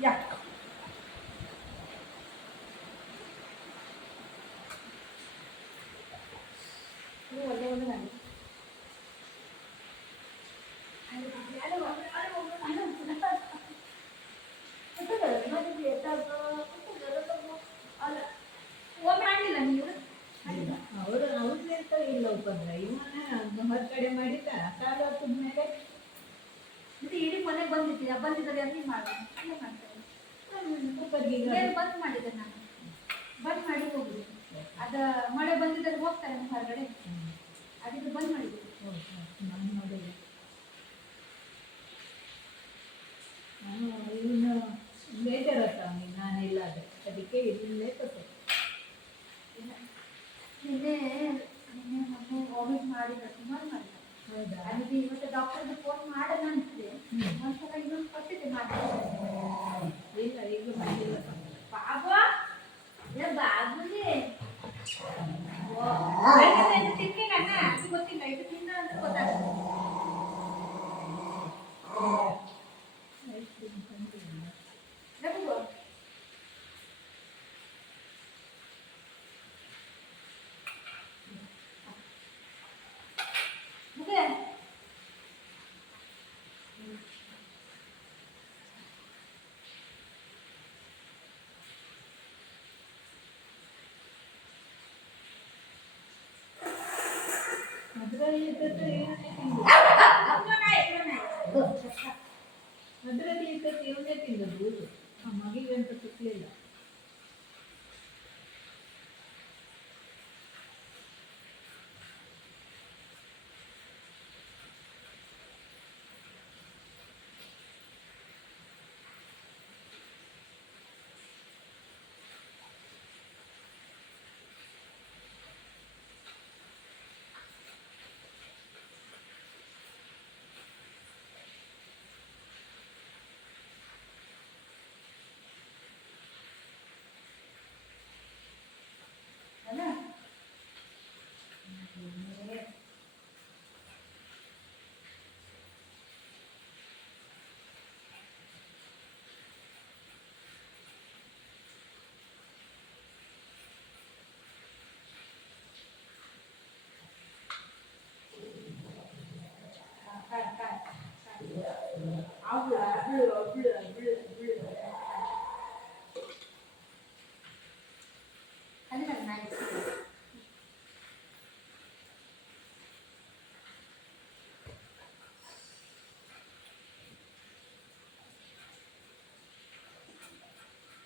या ಒಳ್ಳೆ ಒಳ್ಳೆ ಮಾಡಿ ಅವರು ಅವ್ರದ್ದು ಇಲ್ಲ ಉಪದ್ರ ಇವನ ಹೊರಗಡೆ ಮಾಡಿದ್ದ ಸಾಲ ಮೇಲೆ ಮತ್ತೆ ಇಡೀ ಮನೆಗೆ ಬಂದಿದ್ದೀರಾ ಬಂದಿದ್ದಾರೆ ಅಲ್ಲಿ ಮಾಡೋಣ ಅಲ್ಲೇ ಮಾಡ್ತಾರೆ ಬಂದ್ ಮಾಡಿದ್ದೆ ನಾನು ಬಂದ್ ಮಾಡಿ ಹೋಗುದು ಅದ ಮಳೆ ಬಂದಿದ್ದರೆ ಹೋಗ್ತಾರೆ ಹೊರಗಡೆ ಅದಕ್ಕೆ ಬಂದ್ ಮಾಡಿದ್ದೆ ನಾನು ನೋಡಿದೆ ಇವನು ಬೇಜಾರತ್ತ ನಾನಿಲ್ಲ ಅದೇ ಅದಕ್ಕೆ ಇಲ್ಲೇ ಕೊಟ್ಟೆ ನಿನ್ನೆ ನಿನ್ನೆ ಮೊನ್ನೆ ವಾಮಿಟ್ ಮಾಡಿದ ಸುಮಾರು ಮಾಡಿದ ಹೌದಾ ಅದಕ್ಕೆ ಇವತ್ತು ಡಾಕ್ಟರ್ಗೆ ಫೋನ್ ಮಾಡೋಣ ಅಂತಿದೆ ಒಂದ್ಸಲ ಇನ್ನೊಂದು ಕೊಟ್ಟಿದ್ದೆ ಮಾಡಿ ಇಲ್ಲ ಈಗ ಮಾಡಿಲ್ಲ ಬಾಬಾ ಬಾಬುಲಿ ತಿನ್ನೇನಣ್ಣ ಅದು ಗೊತ್ತಿಲ್ಲ ಇದು ತಿನ್ನ ಅಂತ ಗೊತ್ತಾಗ್ತದೆ ಅದರಲ್ಲಿ ಇದ್ದದ್ದು ಇವನೇ ತಿಂದದ್ದು ಆ ಮಗಿಗೆ ಅಂತ ಸಿಕ್ಕಲಿಲ್ಲ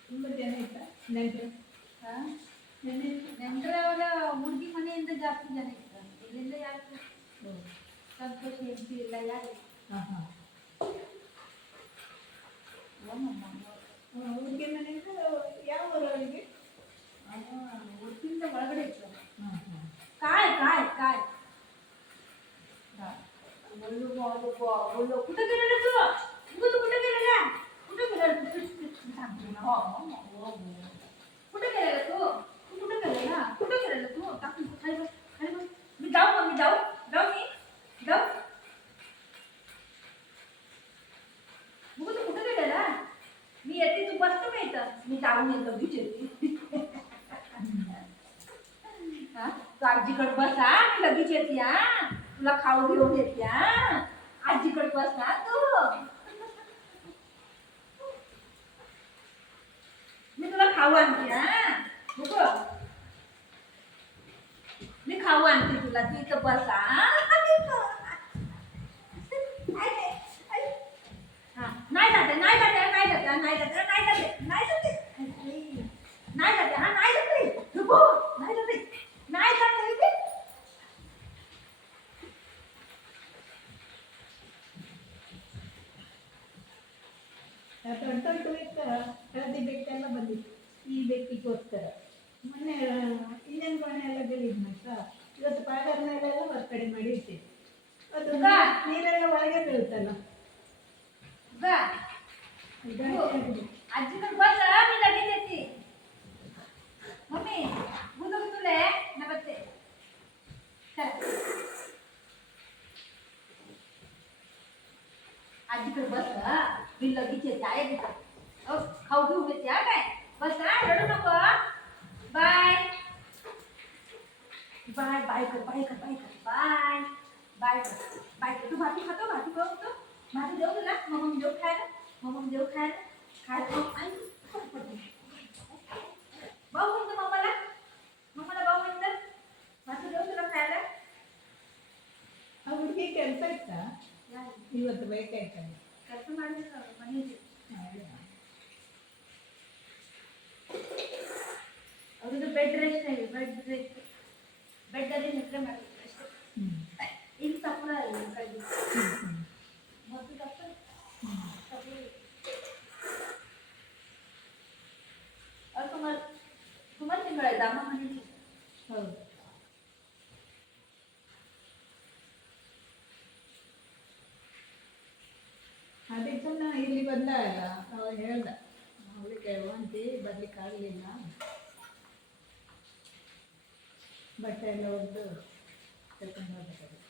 ತುಂಬ ಜನ ಇತ್ತ ನೆಂಟರು ನೆಂಟರವರ ಹುಡುಗಿ ಮನೆಯಿಂದ ಜಾಸ್ತಿ ಜನ ಇರ್ತಾರೆ ಇಲ್ಲಿಂದ ಯಾರು ಸಂತೋಷ ಹೆಂಡತಿ ಇಲ್ಲ ಯಾರು ಹಾಂ ಹಾಂ ಹುಡುಗಿ ಮನೆಯಿಂದ ಯಾವ ಊರವರಿಗೆ ಉಡುಪಿಂದ ಒಳಗಡೆ ಇತ್ತು ಹಾಂ ಹಾಂ ಕಾಯ್ ಕಾಯ್ ಕಾಯ್ ಮುಳ್ಳು ಮುಳ್ಳು ಕುಟಗಿರಬೇಕು ಮುಗಿದು ಕುಟಗಿರಲ್ಲ ಕುಟಗಿರಲ್ಲ कुठे गेलेला तू टाकून खाली बस मी जाऊ मग तू कुठे गेलेला मी येते तू बसतो का इथं मी जाऊन येतो लगेच येते तू आजीकडे बस हा मी लगेच येते हा तुला खाऊ घेऊन येते हा आजीकडे बस ना तू मी तुला खाऊ आणते हा मी खाऊ आणते तुला तू इथं बसा नाही जाते नाही जाते नाही जाते नाही जाते नाही जाते नाही जाते नाही जाते हा नाही जाते नाही जाते नाही जाते ಟೊಂಟು ಇರ್ತಾರ ಹಳದಿ ಬೆಟ್ಟೆಲ್ಲ ಬಂದಿತ್ತು ಈ ಬೆಟ್ಟಿಗೋಸ್ಕರ ಮೊನ್ನೆ ಇನ್ನೇನು ಗೋಣೆ ಎಲ್ಲ ಗಲೀಜು ಇವತ್ತು ಪಾಗರ ಮೇಲೆಲ್ಲ ಹೊರಗಡೆ ಮಾಡಿ ಇರ್ತೀವಿ ಅದು ನೀರೆಲ್ಲ ಒಳಗೆ ಬೀಳ್ತಲ್ಲ आजी पण बस मी लगेच येते मम्मी बोलू तुले नमस्ते चल आजी पण बस मी लगेच येते आहे खाऊ घेऊन येते हा काय बस ना रडू नको बाय बाय बाय कर बाय कर बाय कर बाय बाय कर बाय कर तू भाजी खातो भाजी खाऊ भाजी देऊ तुला मग देऊ खायला मग देऊ खायला खायला भाऊ म्हणतो मम्माला भाऊ म्हणतात भाजी देऊ तुला खायला ಆ ಹುಡುಗಿ ಕೆಲಸ ಇತ್ತಾ ಇವತ್ತು ಬೇಕಾಯ್ತಲ್ಲ ಕೆಲಸ ಮಾಡಿದ್ರೆ ಮನೆಯಲ್ಲಿ ಅವ್ರದ್ದು ಬೆಡ್ ರೆಸ್ಟ್ ಇದೆ ಬೆಡ್ಡಲ್ಲಿ ನಿದ್ರೆ ಮಾಡ್ತಿದ್ರು ಅಷ್ಟೇ ಇಲ್ಲಿ ತಪ್ಪಲ ಇಲ್ಲ ಕೈಗೆ ಮೊದಲು ತಪ್ಪಲ ಅವ್ರು ಸುಮಾರು ತಿಂಗಳಾಯ್ತು ಅಮ್ಮ ಮನೇಲಿ ಹೌದು ಅದಕ್ಕೆ ನಾ ಇಲ್ಲಿ ಬಂದಾಗ ಅವ ಹೇಳ್ದ ಅವಳಿಗೆ ಒಂಟಿ ಬರ್ಲಿಕ್ಕೆ ಆಗಲಿಲ್ಲ ಬಟ್ಟೆ ಎಲ್ಲ ಒಗೆದು ಕರ್ಕೊಂಡು ಹೋಗ್ಬೇಕಾದ್ರೆ